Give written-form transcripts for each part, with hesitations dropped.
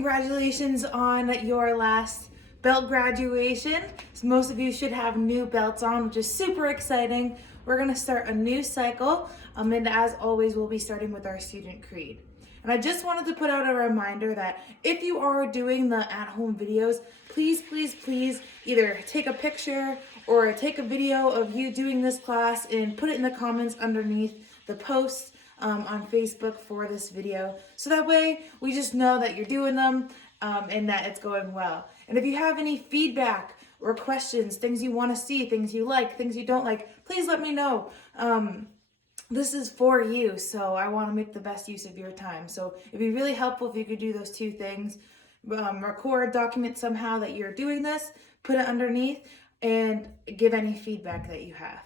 congratulations on your last belt graduation. So most of you should have new belts on, which is super exciting. We're gonna start a new cycle, and as always, we'll be starting with our student creed. And I just wanted to put out a reminder that if you are doing the at-home videos, please, please, please either take a picture or take a video of you doing this class and put it in the comments underneath the post on Facebook for this video. So that way we just know that you're doing them and that it's going well. And if you have any feedback or questions, things you want to see, things you like, things you don't like, please let me know. This is for you, so I want to make the best use of your time. So it'd be really helpful if you could do those two things. Record, document somehow that you're doing this, put it underneath, and give any feedback that you have.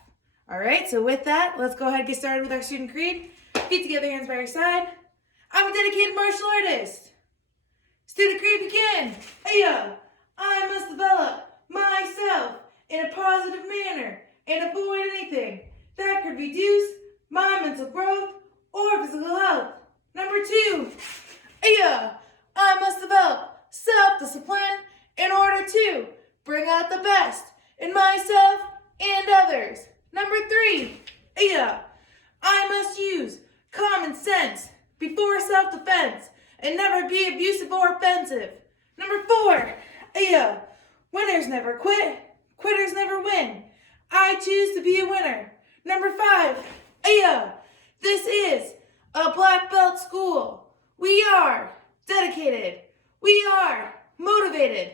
All right, so with that, let's go ahead and get started with our student creed. Feet together, hands by your side. I'm a dedicated martial artist. Student creed begin. Hey-ya! I must develop myself in a positive manner and avoid anything that could reduce my mental growth or physical health. Number 2, I must develop self-discipline in order to bring out the best in myself and others. Number 3, I must use common sense before self-defense and never be abusive or offensive. Number 4, winners never quit, quitters never win. I choose to be a winner. Number 5, this is a black belt school. We are dedicated. We are motivated.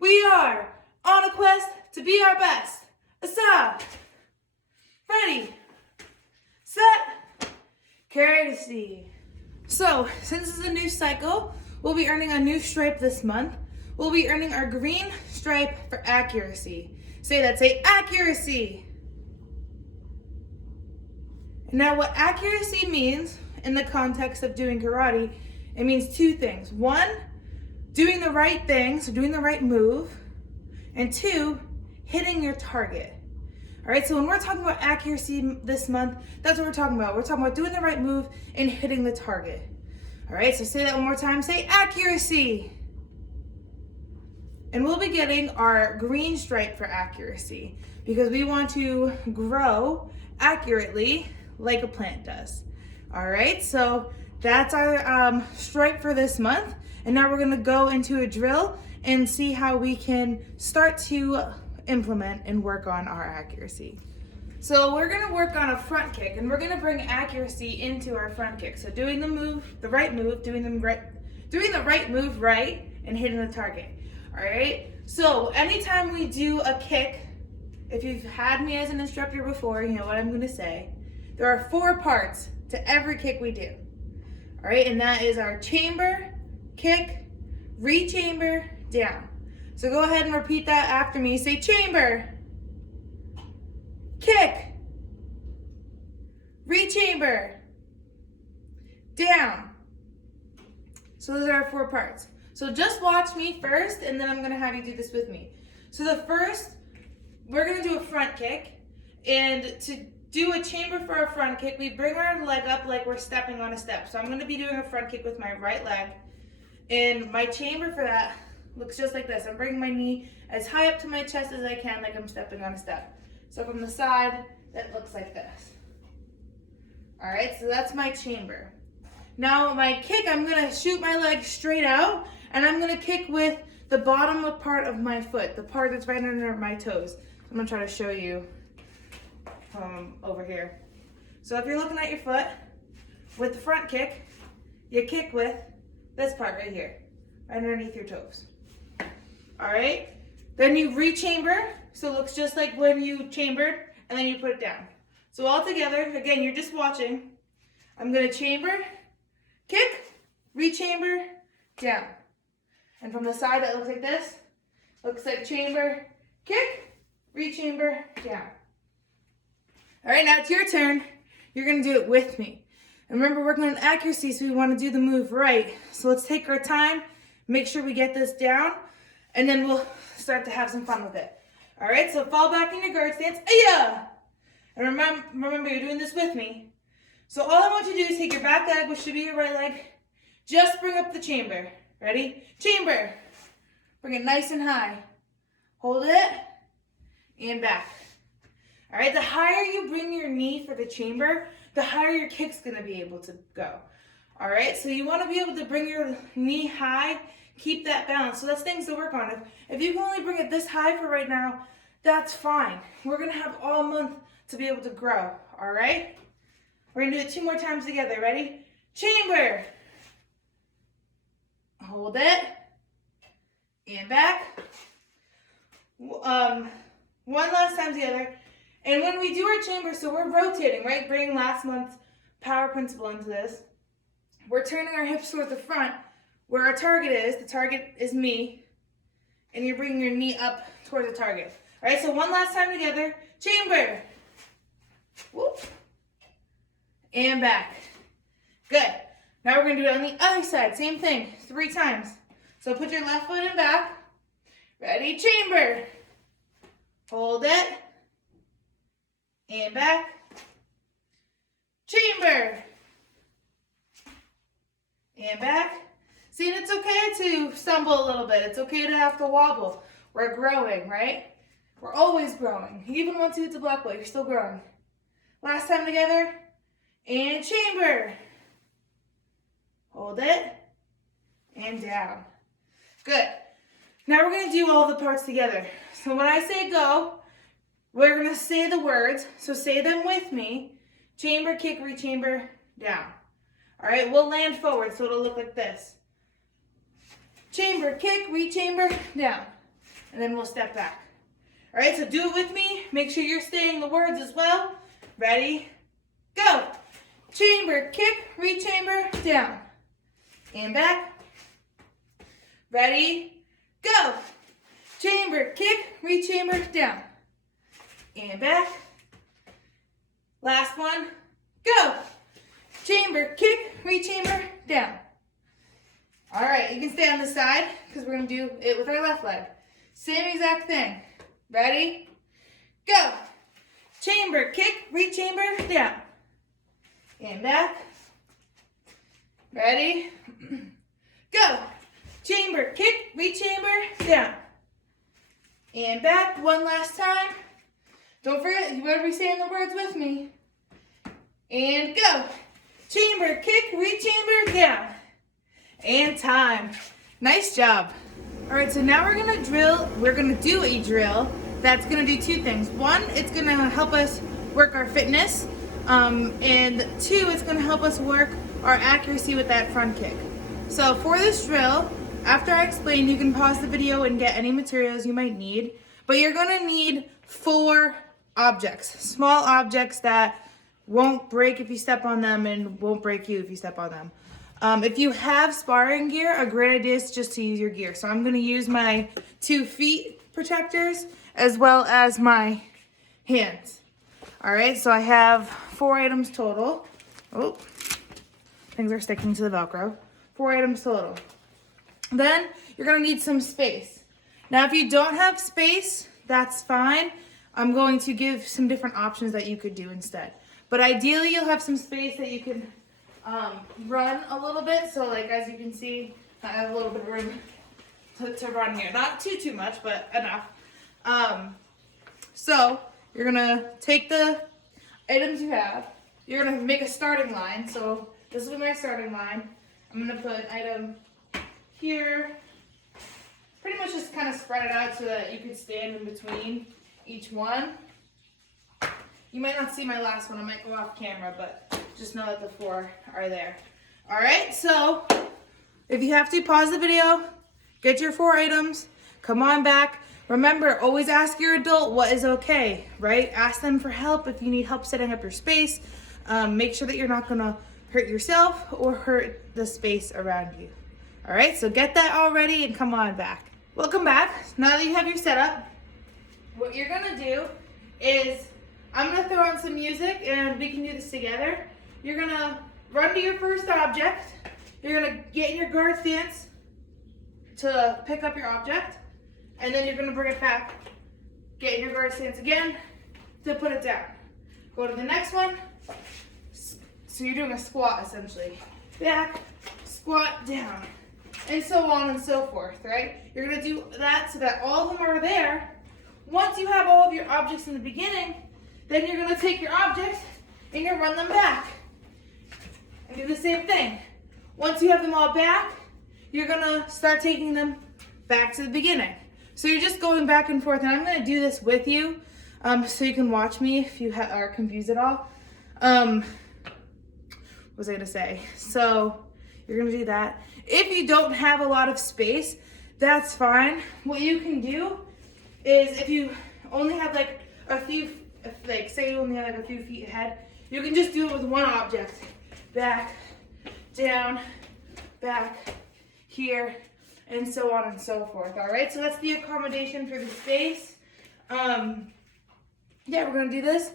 We are on a quest to be our best. Asa. Ready. Set. Carry to see. So, since this is a new cycle, we'll be earning a new stripe this month. We'll be earning our green stripe for accuracy. Say that, say accuracy. Now, what accuracy means in the context of doing karate, it means 2 things. 1, doing the right thing, so doing the right move. And 2, hitting your target. All right, so when we're talking about accuracy this month, that's what we're talking about. We're talking about doing the right move and hitting the target. All right, so say that one more time. Say accuracy. And we'll be getting our green stripe for accuracy because we want to grow accurately like a plant does. All right, so that's our stripe for this month. And now we're gonna go into a drill and see how we can start to implement and work on our accuracy. So we're gonna work on a front kick and we're gonna bring accuracy into our front kick. So doing the move, the right move, doing the right move right and hitting the target. All right, so anytime we do a kick, if you've had me as an instructor before, you know what I'm gonna say. There are 4 parts to every kick we do. All right, and that is our chamber, kick, re-chamber, down. So go ahead and repeat that after me. Say chamber, kick, re-chamber, down. So those are our 4 parts. So just watch me first, and then I'm gonna have you do this with me. So the first, we're gonna do a front kick, and to do a chamber for a front kick, we bring our leg up like we're stepping on a step. So I'm gonna be doing a front kick with my right leg, and my chamber for that looks just like this. I'm bringing my knee as high up to my chest as I can, like I'm stepping on a step. So from the side, that looks like this. All right, so that's my chamber. Now my kick, I'm gonna shoot my leg straight out, and I'm gonna kick with the bottom part of my foot, the part that's right under my toes. I'm gonna try to show you over here. So if you're looking at your foot, with the front kick, you kick with this part right here, right underneath your toes. All right, then you re-chamber, so it looks just like when you chambered, and then you put it down. So all together, again, you're just watching. I'm gonna chamber, kick, re-chamber, down. And from the side, that looks like this. Looks like chamber, kick, re-chamber, down. All right, now it's your turn. You're gonna do it with me. And remember, working on accuracy, so we wanna do the move right. So let's take our time, make sure we get this down, and then we'll start to have some fun with it. All right, so fall back in your guard stance. And remember, you're doing this with me. So all I want you to do is take your back leg, which should be your right leg, just bring up the chamber. Ready? Chamber. Bring it nice and high. Hold it, and back. All right, the higher you bring your knee for the chamber, the higher your kick's gonna be able to go. All right, so you wanna be able to bring your knee high, keep that balance. So that's things to work on. If you can only bring it this high for right now, that's fine. We're gonna have all month to be able to grow, all right? We're gonna do it 2 more times together, ready? Chamber. Hold it, and back. One last time together. And when we do our chamber, so we're rotating, right? Bringing last month's power principle into this. We're turning our hips towards the front where our target is. The target is me. And you're bringing your knee up towards the target. All right, so one last time together. Chamber. Whoop. And back. Good. Now we're going to do it on the other side. Same thing, 3 times. So put your left foot in back. Ready? Chamber. Hold it. And back. Chamber. And back. See, and it's okay to stumble a little bit. It's okay to have to wobble. We're growing, right? We're always growing. Even once you hit the black belt, you're still growing. Last time together. And chamber. Hold it. And down. Good. Now we're going to do all the parts together. So when I say go, we're going to say the words. So say them with me. Chamber, kick, rechamber, down. All right, we'll land forward so it'll look like this. Chamber, kick, rechamber, down. And then we'll step back. All right, so do it with me. Make sure you're saying the words as well. Ready? Go. Chamber, kick, rechamber, down. And back. Ready? Go. Chamber, kick, rechamber, down. And back. Last one. Go. Chamber, kick, rechamber, down. All right, you can stay on the side because we're going to do it with our left leg. Same exact thing. Ready? Go. Chamber, kick, rechamber, down. And back. Ready? Go. Chamber, kick, rechamber, down. And back. One last time. Don't forget, you better be saying the words with me. And go. Chamber, kick, rechamber, down. And time. Nice job. All right, so now we're gonna drill. We're gonna do a drill that's gonna do 2 things. 1, it's gonna help us work our fitness. And 2, it's gonna help us work our accuracy with that front kick. So for this drill, after I explain, you can pause the video and get any materials you might need. But you're gonna need 4 objects, small objects that won't break if you step on them and won't break you if you step on them. If you have sparring gear, a great idea is just to use your gear. So I'm gonna use my 2 feet protectors as well as my hands. All right, so I have 4 items total. Oh, things are sticking to the Velcro. 4 items total. Then you're gonna need some space. Now, if you don't have space, that's fine. I'm going to give some different options that you could do instead. But ideally, you'll have some space that you can run a little bit. So like, as you can see, I have a little bit of room to run here. Not too much, but enough. So you're gonna take the items you have. You're gonna make a starting line. So this will be my starting line. I'm gonna put an item here. Pretty much just kind of spread it out so that you can stand in between each one. You might not see my last one. I might go off camera, but just know that the 4 are there. All right, so if you have to, pause the video, get your 4 items, come on back. Remember, always ask your adult what is okay, right? Ask them for help if you need help setting up your space. Make sure that you're not gonna hurt yourself or hurt the space around you. All right, so get that all ready and come on back. Welcome back. Now that you have your setup, what you're gonna do is, I'm gonna throw on some music and we can do this together. You're gonna run to your first object. You're gonna get in your guard stance to pick up your object. And then you're gonna bring it back. Get in your guard stance again to put it down. Go to the next one. So you're doing a squat essentially. Back, squat, down. and so on and so forth, right? You're gonna do that so that all of them are there. Once you have all of your objects in the beginning, then you're gonna take your objects and you're gonna run them back. And do the same thing. Once you have them all back, you're gonna start taking them back to the beginning. So you're just going back and forth, and I'm gonna do this with you so you can watch me if you are confused at all. What was I gonna say? So you're gonna do that. If you don't have a lot of space, that's fine. What you can do is if you only have like a few, like say you only have like a few feet ahead, you can just do it with one object. Back, down, back, here, and so on and so forth. All right, so that's the accommodation for the space. Yeah, we're gonna do this.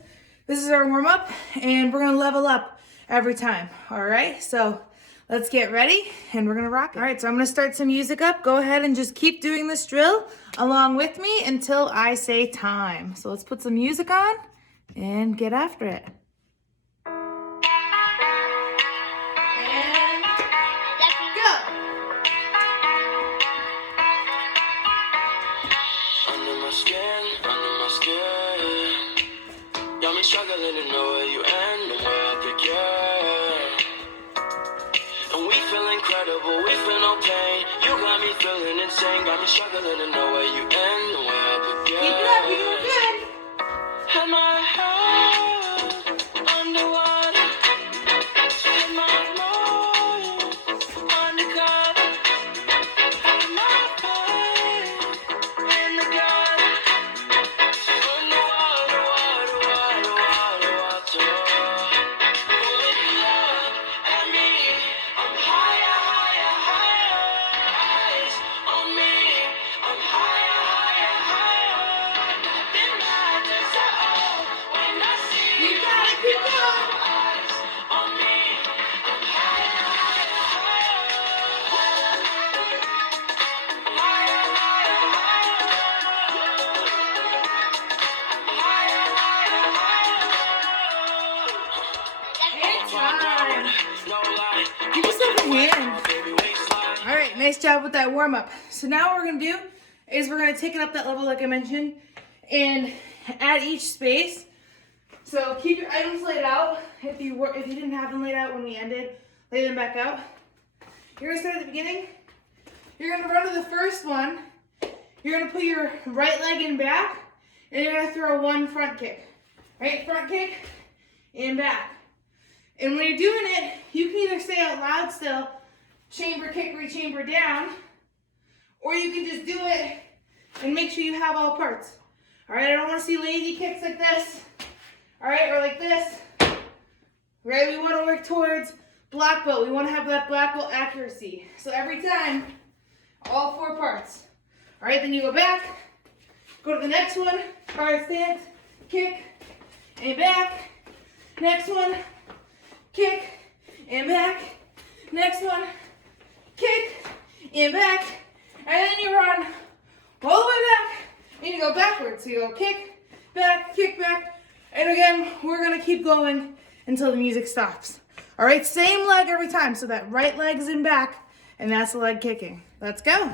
This is our warm up, and we're gonna level up every time. All right, so let's get ready, and we're gonna rock it. All right, so I'm gonna start some music up. Go ahead and just keep doing this drill along with me until I say time. So let's put some music on and get after it. Struggling to know where you end and where I begin. And we feel incredible, we feel no pain. You got me feeling insane, got me struggling to know where you end and where I begin. Keep it up, you're doing good. Had my head underwater, had my mind undercover, had my faith in the gutter. Give yourself a hand. All right, nice job with that warm up. So now what we're gonna do is we're gonna take it up that level like I mentioned and add each space. So keep your items laid out. If you didn't have them laid out when we ended, lay them back out. You're gonna start at the beginning. You're gonna run to the first one. You're gonna put your right leg in back, and you're gonna throw one front kick. Right, front kick and back. And when you're doing it, you can either say out loud still, chamber kick, re-chamber down, or you can just do it and make sure you have all parts. All right, I don't want to see lazy kicks like this, all right, or like this. Right, we want to work towards black belt. We want to have that black belt accuracy. So every time, all 4 parts. All right, then you go back, go to the next one, hard stance, kick, and back. Next one, kick, and back. Next one, kick, and back. And then you run all the way back, and you go backwards. So you go kick, back, and again, we're gonna keep going until the music stops. All right, same leg every time. So that right leg's in back, and that's the leg kicking. Let's go.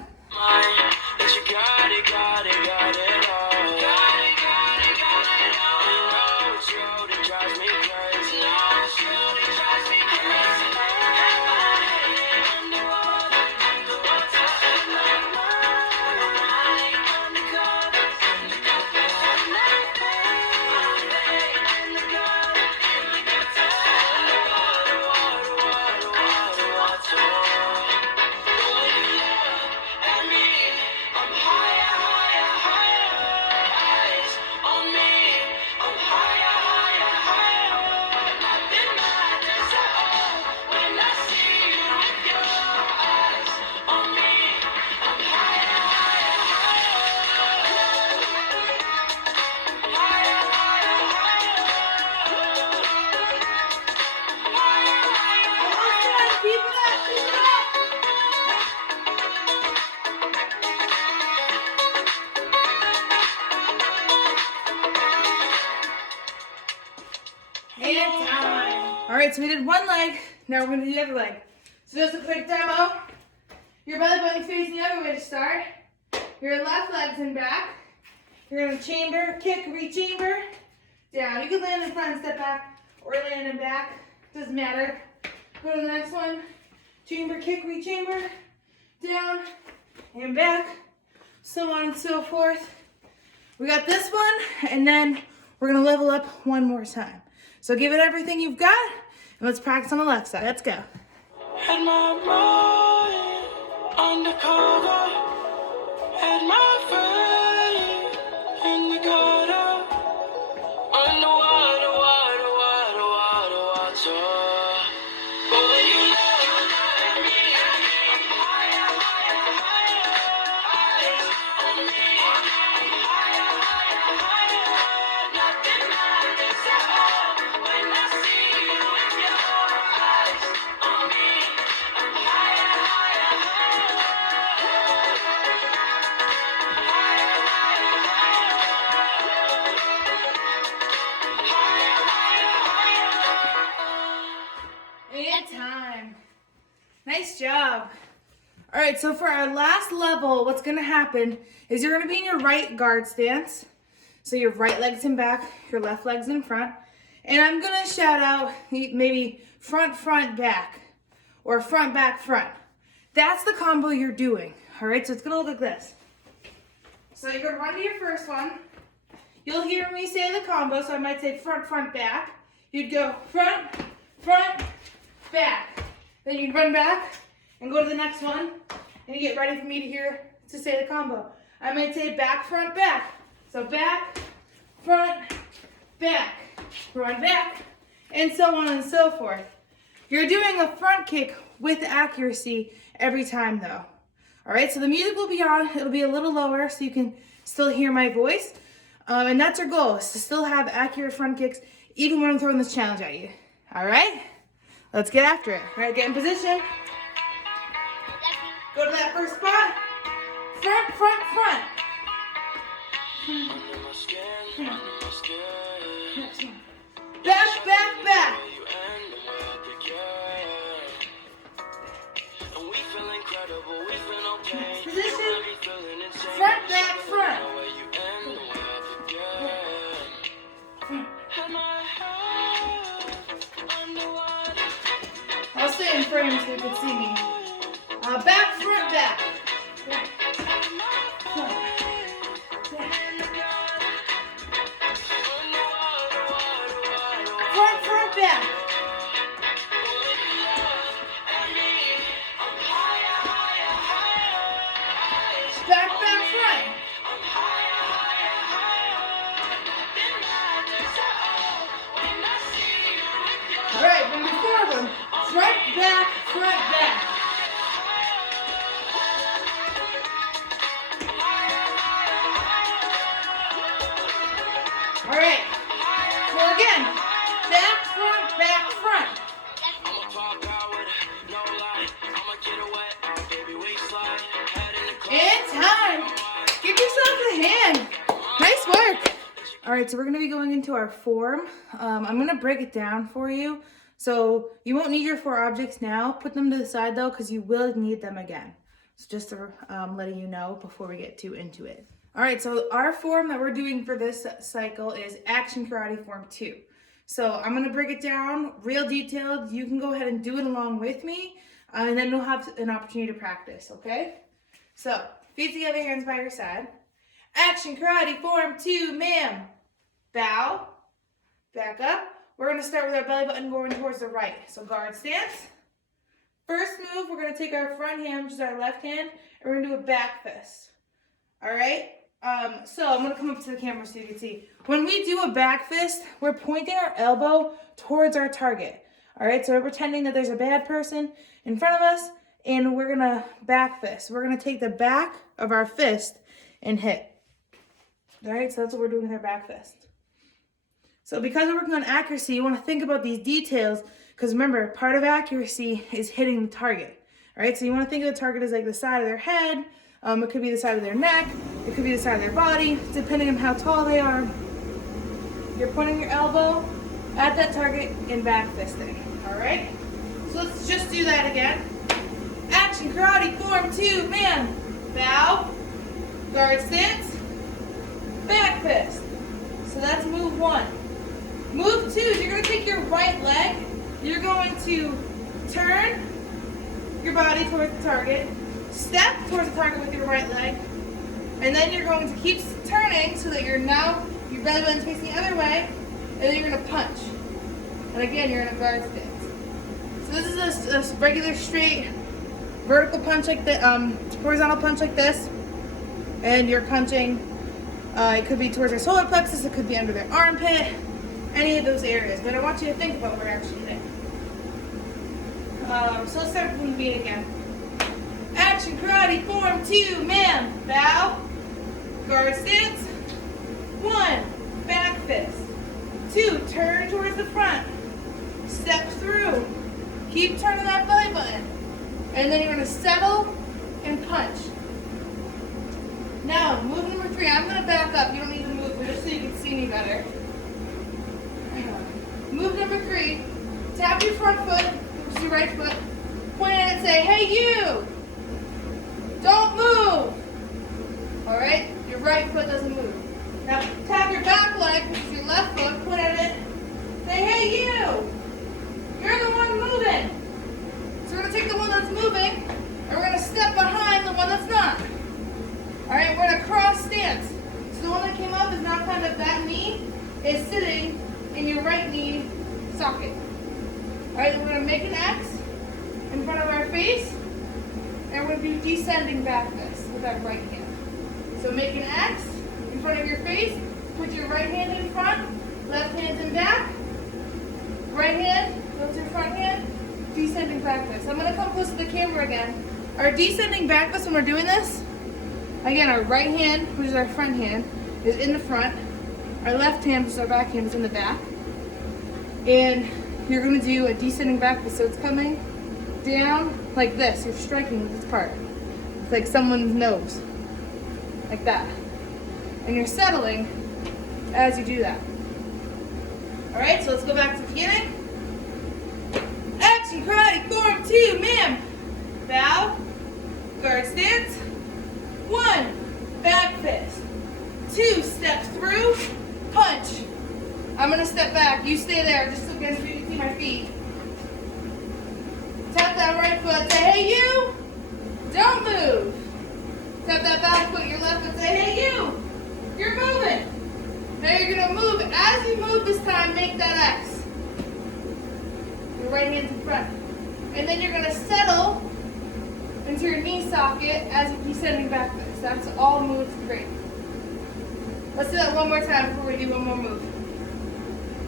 All right, so we did one leg. Now we're gonna do the other leg. So just a quick demo. Your belly button facing the other way to start. Your left leg's in back. You're gonna chamber, kick, re-chamber, down. You can land in front and step back, or land in back, doesn't matter. Go to the next one. Chamber, kick, re-chamber, down, and back, so on and so forth. We got this one, and then we're gonna level up one more time. So give it everything you've got, and let's practice on the left side. Let's go. Had my mind undercover, had my feet in the gutter, underwater, water, water, water, water. But when you look at me, I'm higher, higher, higher, eyes on me. I'm higher, higher, higher, nothing matters at all when I see you with your eyes on me. I'm higher, higher, higher, higher, higher, higher, higher. And time. Nice job. All right, so for our last level, what's gonna happen is you're gonna be in your right guard stance. So your right leg's in back, your left leg's in front. And I'm gonna shout out maybe front, front, back, or front, back, front. That's the combo you're doing. All right, so it's gonna look like this. So you're gonna run to your first one. You'll hear me say the combo, so I might say front, front, back. You'd go front, front, back. Then you'd run back and go to the next one, and you get ready for me to say the combo. I might say back, front, back. So back, front, back, run back, and so on and so forth. You're doing a front kick with accuracy every time though. All right, so the music will be on. It'll be a little lower so you can still hear my voice. And that's our goal, is to still have accurate front kicks even when I'm throwing this challenge at you. All right, let's get after it. All right, get in position. Go to that first spot. Front, front, front. Under my skin, under my skin. Next one. Back, back, back. You and I'm with again. And we feel incredible, we feel no pain. You Position. got me feeling insane. Front, back, front. You and I'm with again. Had my head underwater. I'll stay in frame so you can see me. Back, front, back. Back, front, back. Front, front, back. Back, back, front. All right, then the fourth one. Front, back, front, back. All right. So again, back, front, back, front. I'ma pop out with no lie. I'ma get away, oh baby, we slide. Head in the club. It's time. Give yourself a hand. Nice work. All right, so we're gonna be going into our form. I'm gonna break it down for you. So you won't need your 4 objects now. Put them to the side though, because you will need them again. So just to, letting you know before we get too into it. All right, so our form that we're doing for this cycle is Action Karate Form 2. So I'm gonna break it down real detailed. You can go ahead and do it along with me, and then you'll have an opportunity to practice, okay? So, feet together, hands by your side. Action Karate Form 2, ma'am. Bow, back up. We're gonna start with our belly button going towards the right. So guard stance. First move, we're gonna take our front hand, which is our left hand, and we're gonna do a back fist. All right? So I'm gonna come up to the camera so you can see. When we do a back fist, we're pointing our elbow towards our target. All right, so we're pretending that there's a bad person in front of us, and we're gonna back fist. We're gonna take the back of our fist and hit. All right, so that's what we're doing with our back fist. So because we're working on accuracy, you wanna think about these details, because remember, part of accuracy is hitting the target. All right, so you wanna think of the target as like the side of their head. It could be the side of their neck. It could be the side of their body, depending on how tall they are. You're pointing your elbow at that target and back fisting. All right? So let's just do that again. Action. Action, karate, form 2, man. Bow, guard stance, back fist. So that's move 1. Move 2 is you're going to take your right leg, you're going to turn your body towards the target, step towards the target with your right leg, and then you're going to keep turning so that your belly button's facing the other way, and then you're going to punch. And again, you're in a guard stance. So this is a regular straight vertical punch like the horizontal punch like this, and you're punching. It could be towards their solar plexus, it could be under their armpit, any of those areas. But I want you to think about what we're actually doing. So let's start from the beginning again. Action, karate, form 2, man. Bow, guard stance. 1, back fist. 2, turn towards the front. Step through. Keep turning that belly button. And then you're going to settle and punch. Now, move number 3. I'm going to back up. You don't need to move, just so you can see me better. Move number 3. Tap your front foot, which is your right foot. Point at it and say, hey you! Don't move! Alright? Your right foot doesn't move. Now, tap your back leg, which is your left foot. Point at it. Say, hey you! You're the one moving! So we're going to take the one that's moving, and we're going to step behind the one that's not. Alright, we're in a cross stance. So the one that came up is now kind of that knee is sitting in your right knee socket. Alright, we're going to make an X in front of our face, and we're going to do descending back fist with our right hand. So make an X in front of your face, put your right hand in front, left hand in back, right hand, go to your front hand, descending back fist. I'm going to come close to the camera again. Our descending back fist when we're doing this, again, our right hand, which is our front hand, is in the front. Our left hand, which is our back hand, is in the back. And you're going to do a descending back fist. So it's coming down like this. You're striking with this part. It's like someone's nose. Like that. And you're settling as you do that. Alright, so let's go back to the beginning. Action, karate, form 2, man. Bow, guard stance. 1, back fist. 2, step through, punch. I'm going to step back. You stay there, just so you can see my feet. Tap that right foot, say, hey you, don't move. Tap that back foot, your left foot, say, hey you, you're moving. Now you're going to move. As you move this time, make that X. Your right hand's in front. And then you're going to settle into your knee socket as you're descending back fist. That's all moves 3. Let's do that one more time before we do one more move.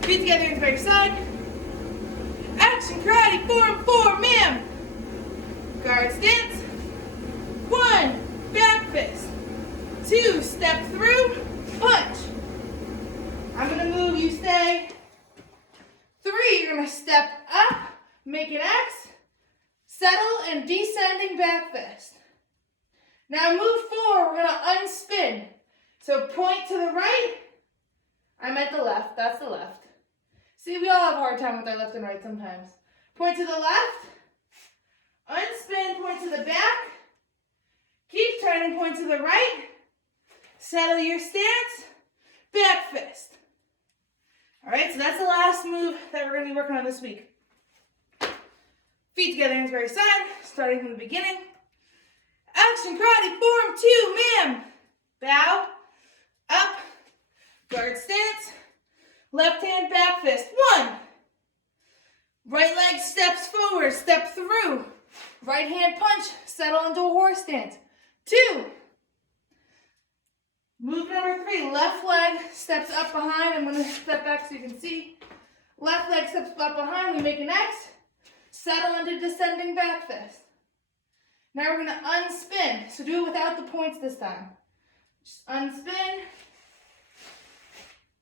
Feet together into your side. Action, karate, form 4, man. Guard stance. 1, back fist. 2, step through, punch. I'm going to move, you stay. 3, you're going to step up, make an X, settle, and descending back fist. Now move 4, we're going to unspin. So point to the right. I meant the left, that's the left. See, we all have a hard time with our left and right sometimes. Point to the left, unspin, point to the back, keep turning, point to the right, settle your stance, back fist. All right, so that's the last move that we're going to be working on this week. Feet together, hands by your side, starting from the beginning. Action, karate, form 2, man. Bow, up, guard stance, left hand back fist. 1. Right leg steps forward, step through. Right hand punch, settle into a horse stance. 2. Move number 3, left leg steps up behind. I'm going to step back so you can see. Left leg steps up behind, we make an X. Settle into descending back fist. Now we're going to unspin. So do it without the points this time. Just unspin.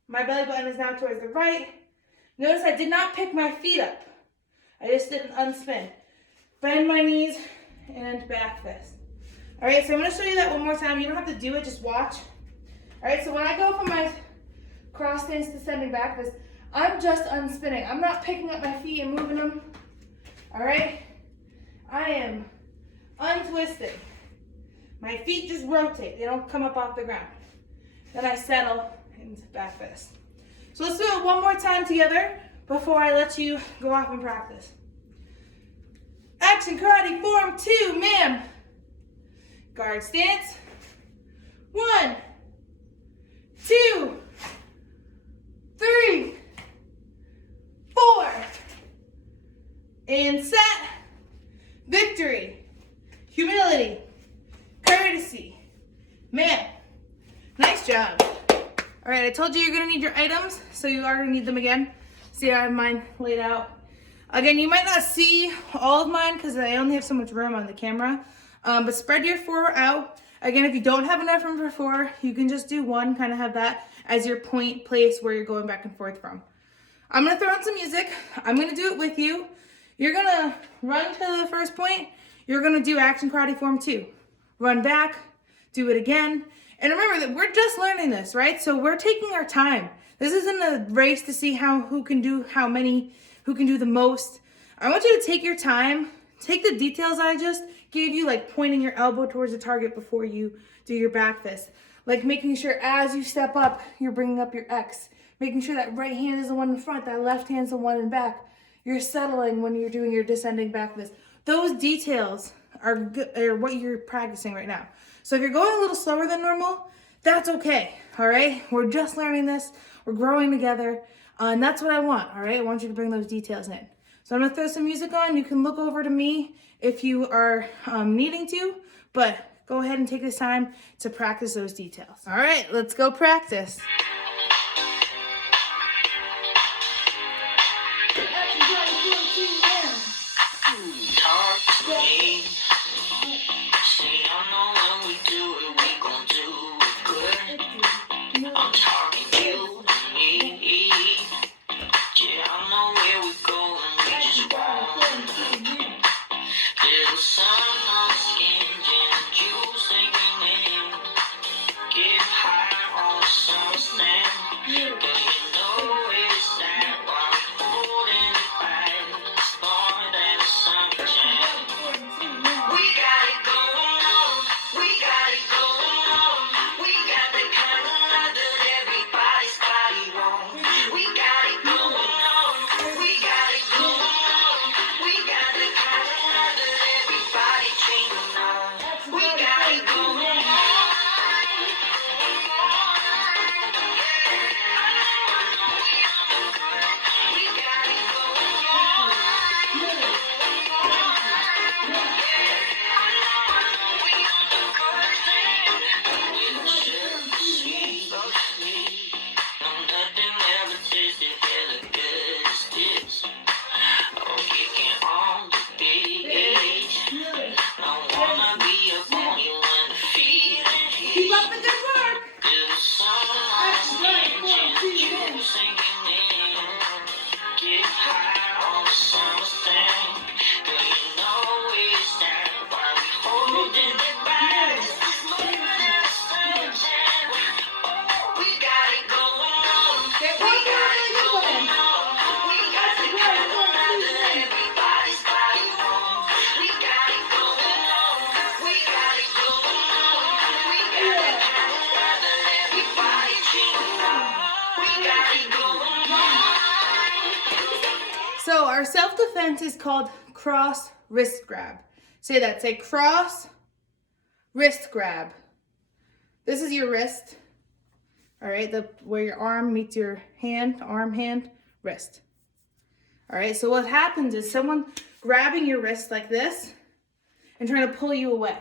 My belly button is now towards the right. Notice I did not pick my feet up. I just did an unspin. Bend my knees and back fist. All right, so I'm going to show you that one more time. You don't have to do it, just watch. All right, so when I go from my cross stance descending back fist, I'm just unspinning. I'm not picking up my feet and moving them. All right, I am untwisting. My feet just rotate. They don't come up off the ground. Then I settle into back fist. So let's do it one more time together before I let you go off and practice. Action karate form 2, ma'am. Guard stance. 1, 2, 3, 4. And set. Victory. Humility. Courtesy. Ma'am. Nice job. All right, I told you you're gonna need your items, so you are gonna need them again. See, I have mine laid out. Again, you might not see all of mine because I only have so much room on the camera, but spread your 4 out. Again, if you don't have enough room for 4, you can just do 1, kind of have that as your point place where you're going back and forth from. I'm gonna throw in some music. I'm gonna do it with you. You're gonna run to the first point. You're gonna do action karate form 2. Run back, do it again. And remember that we're just learning this, right? So we're taking our time. This isn't a race to see who can do the most. I want you to take your time, take the details I just gave you, like pointing your elbow towards the target before you do your back fist. Like making sure as you step up, you're bringing up your X. Making sure that right hand is the one in front, that left hand's the one in back. You're settling when you're doing your descending back fist. Those details are what you're practicing right now. So if you're going a little slower than normal, that's okay, all right? We're just learning this. We're growing together, and that's what I want, all right? I want you to bring those details in. So I'm gonna throw some music on. You can look over to me if you are needing to, but go ahead and take this time to practice those details. All right, let's go practice. Talk to me. See, I know when we do it, we gon' do it good. I'm talking you and me. Yeah, I know where we going, we just wanna. Little sun on the skin, gin and juice sinking in. Get high on the summer stand. Girl, you know it's that while we holding it fast. More than a summer jam. We got it going on. We got it going on. We got the kind of love that everybody's body wants. We got it going on. We got it going on. We got the kind of love that everybody dreaming of. We got it going on. We got it going on. Keep up the good work. Get high on the summer thing. Girl, you know it's that while we holding it back. This is more than a summer jam. Oh, we got it going on. We got it going on. We got the kind of love that everybody's body wants. We got it going on. We got it going on. We got the kind of love that everybody dreaming of. We got it going on. So our self-defense is called cross wrist grab. Say that, say cross wrist grab. This is your wrist, all right, where your arm meets your hand, arm, hand, wrist. All right, so what happens is someone grabbing your wrist like this and trying to pull you away.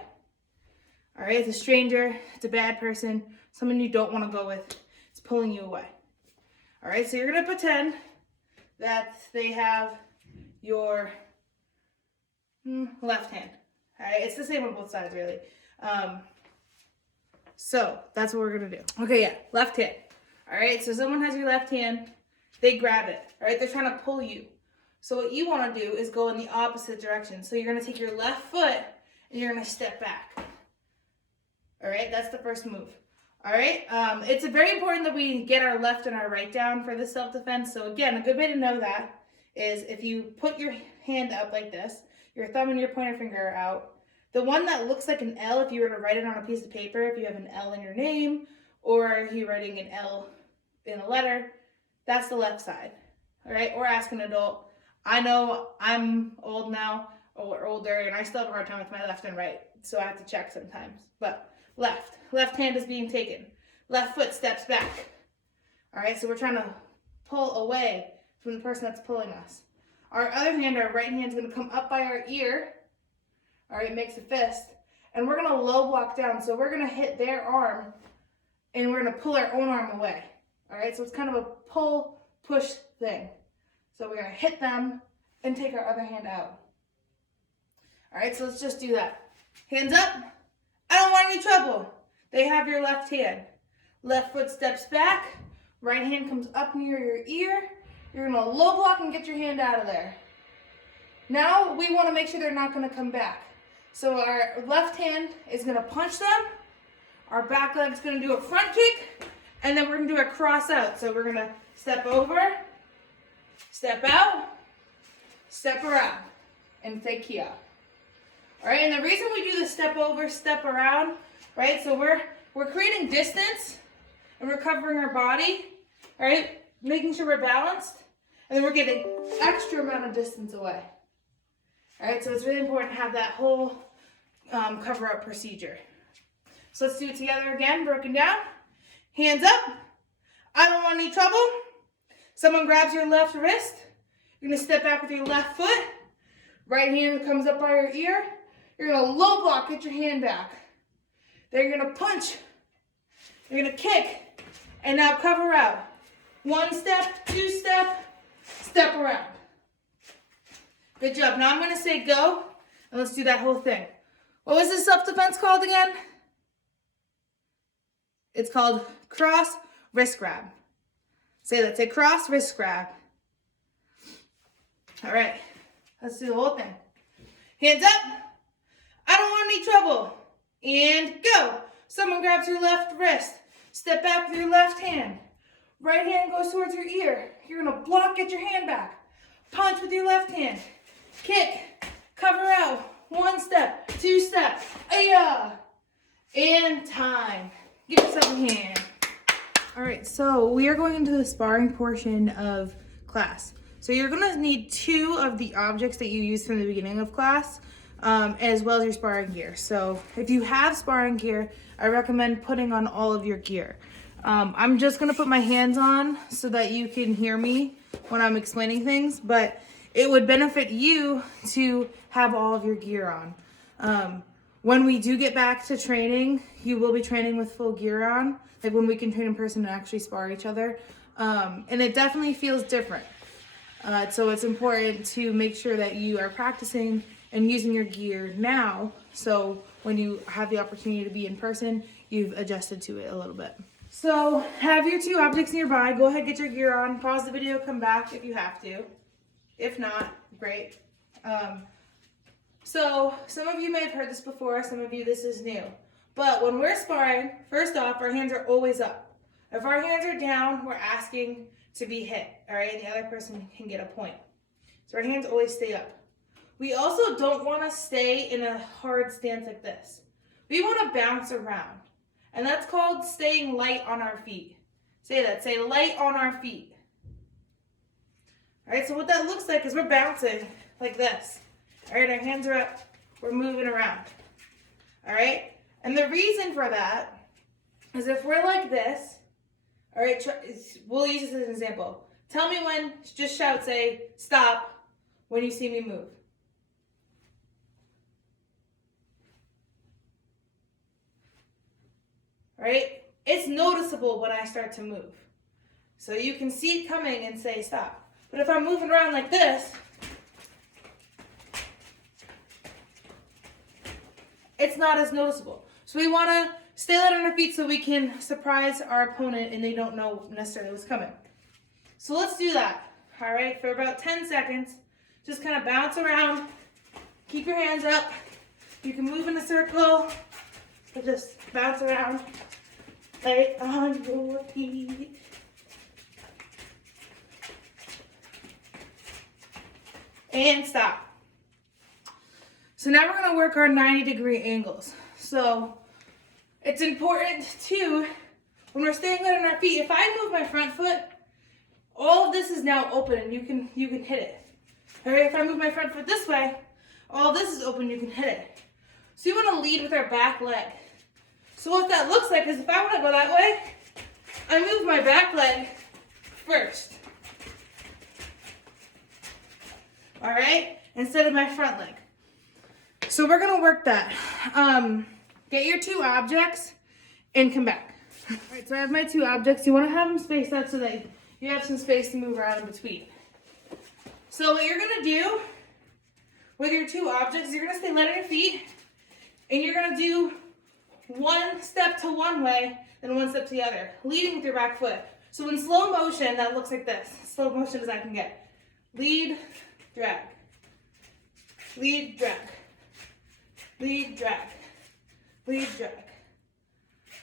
All right, it's a stranger, it's a bad person, someone you don't want to go with, it's pulling you away. All right, so you're gonna pretend that they have your left hand. All right, it's the same on both sides, really. So that's what we're gonna do. Okay, yeah, left hand. All right, so someone has your left hand, they grab it. All right, they're trying to pull you. So what you want to do is go in the opposite direction. So you're gonna take your left foot and you're gonna step back. All right, that's the first move. All right, it's very important that we get our left and our right down for the self-defense. So again, a good way to know that is if you put your hand up like this, your thumb and your pointer finger are out, The one that looks like an L, if you were to write it on a piece of paper, if you have an L in your name, or you're writing an L in a letter, that's the left side, all right? Or ask an adult. I know I'm old now, or older, and I still have a hard time with my left and right, so I have to check sometimes. But left hand is being taken. Left foot steps back. All right, so we're trying to pull away from the person that's pulling us. Our other hand, our right hand, is going to come up by our ear. All right, makes a fist. And we're going to low block down. So we're going to hit their arm, and we're going to pull our own arm away. All right, so it's kind of a pull-push thing. So we're going to hit them and take our other hand out. All right, so let's just do that. Hands up. I don't want any trouble. They have your left hand. Left foot steps back. Right hand comes up near your ear. You're going to low block and get your hand out of there. Now we want to make sure they're not going to come back. So our left hand is going to punch them. Our back leg's going to do a front kick. And then we're going to do a cross out. So we're going to step over, step out, step around, and say Kia. All right, and the reason we do the step over, step around, right? So we're creating distance and we're covering our body, all right? Making sure we're balanced, and then we're getting extra amount of distance away. All right, so it's really important to have that whole cover-up procedure. So let's do it together again, broken down. Hands up. I don't want any trouble. Someone grabs your left wrist. You're going to step back with your left foot. Right hand comes up by your ear. You're going to low block, get your hand back. Then you're going to punch. You're going to kick. And now cover out. 1 step, 2 step, step around. Good job. Now I'm going to say go, and let's do that whole thing. What was this self-defense called again? It's called cross wrist grab. Say that. Say cross wrist grab. All right. Let's do the whole thing. Hands up. I don't want any trouble. And go. Someone grabs your left wrist. Step back with your left hand. Right hand goes towards your ear. You're going to block, get your hand back. Punch with your left hand. Kick. Cover out. 1 step. 2 step. Ayah. And time. Give yourself a hand. All right, so we are going into the sparring portion of class. So you're going to need 2 of the objects that you used from the beginning of class, as well as your sparring gear. So if you have sparring gear, I recommend putting on all of your gear. I'm just going to put my hands on so that you can hear me when I'm explaining things, but it would benefit you to have all of your gear on. When we do get back to training, you will be training with full gear on, like when we can train in person and actually spar each other. And it definitely feels different. So it's important to make sure that you are practicing and using your gear now, so when you have the opportunity to be in person, you've adjusted to it a little bit. So have your 2 objects nearby. Go ahead, get your gear on. Pause the video, come back if you have to. If not, great. So some of you may have heard this before, some of you this is new. But when we're sparring, first off, our hands are always up. If our hands are down, we're asking to be hit, all right? And the other person can get a point. So our hands always stay up. We also don't want to stay in a hard stance like this. We want to bounce around. And that's called staying light on our feet. Say that, say light on our feet. All right, so what that looks like is we're bouncing like this. All right, our hands are up, we're moving around. All right, and the reason for that is if we're like this, all right, we'll use this as an example. Tell me when, just shout, say, stop when you see me move. Right? It's noticeable when I start to move. So you can see it coming and say stop. But if I'm moving around like this, it's not as noticeable. So we want to stay light on our feet so we can surprise our opponent and they don't know necessarily what's coming. So let's do that. All right, for about 10 seconds, just kind of bounce around. Keep your hands up. You can move in a circle, but just bounce around. Light on your feet. And stop. So now we're gonna work our 90-degree angles. So it's important too, when we're staying good on our feet, if I move my front foot, all of this is now open and you can hit it. All right, if I move my front foot this way, all this is open, you can hit it. So you wanna lead with our back leg. So what that looks like is if I wanna go that way, I move my back leg first. All right, instead of my front leg. So we're gonna work that. Get your 2 objects and come back. All right, so I have my 2 objects. You wanna have them spaced out so that you have some space to move around in between. So what you're gonna do with your 2 objects, you're gonna stay light on your feet, and you're gonna do 1 step to one way, then 1 step to the other, leading with your back foot. So in slow motion, that looks like this. Slow motion as I can get. Lead, drag. Lead, drag. Lead, drag. Lead, drag.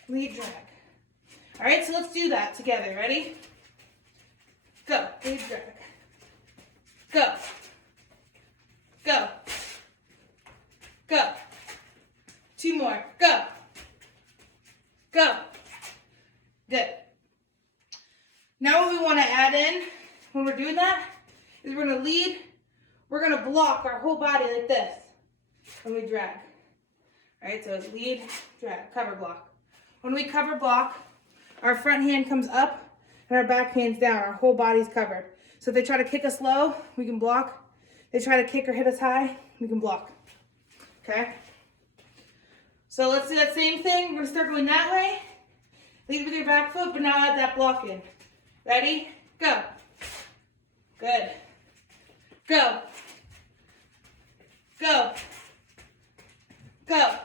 Lead, drag. All right, so let's do that together. Ready? Go. Lead, drag. Go. Go. Go. 2 more. Go. Go. Good. Now what we want to add in when we're doing that is we're going to lead. We're going to block our whole body like this when we drag. All right, so it's lead, drag, cover block. When we cover block, our front hand comes up and our back hand's down. Our whole body's covered. So if they try to kick us low, we can block. They try to kick or hit us high, we can block. Okay? So let's do that same thing. We're going to start going that way. Lead with your back foot, but now add that block in. Ready? Go. Good. Go. Go. Go.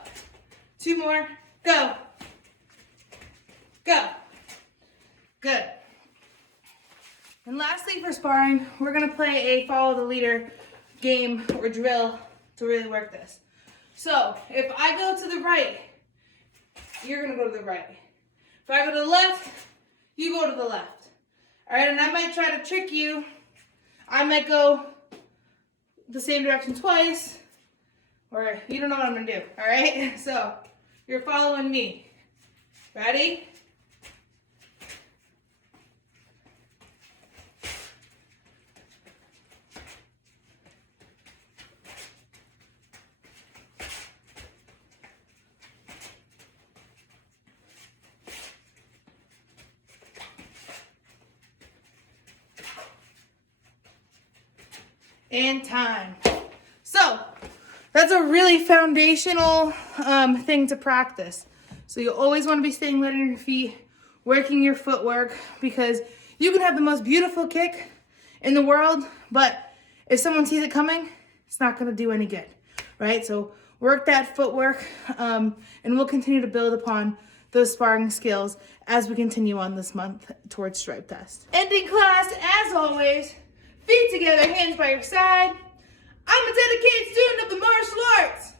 2 more. Go. Go. Good. And lastly for sparring, we're going to play a follow the leader game or drill to really work this. So if I go to the right, you're going to go to the right. If I go to the left, you go to the left. All right, and I might try to trick you. I might go the same direction twice, or you don't know what I'm going to do. All right, so you're following me. Ready? And time. So that's a really foundational thing to practice. So you always want to be staying light on your feet, working your footwork, because you can have the most beautiful kick in the world, but if someone sees it coming, it's not going to do any good, right? So work that footwork, and we'll continue to build upon those sparring skills as we continue on this month towards Stripe Test. Ending class, as always, feet together, hands by your side. I'm a dedicated student of the martial arts.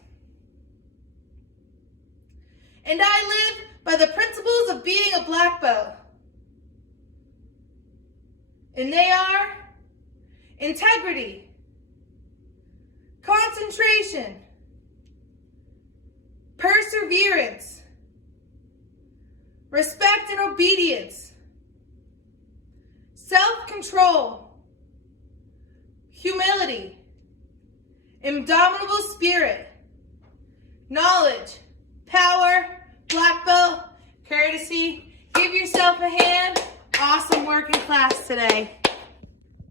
And I live by the principles of being a black belt. And they are integrity, concentration, perseverance, respect and obedience, self-control, humility, indomitable spirit, knowledge, power, black belt, courtesy. Give yourself a hand. Awesome work in class today.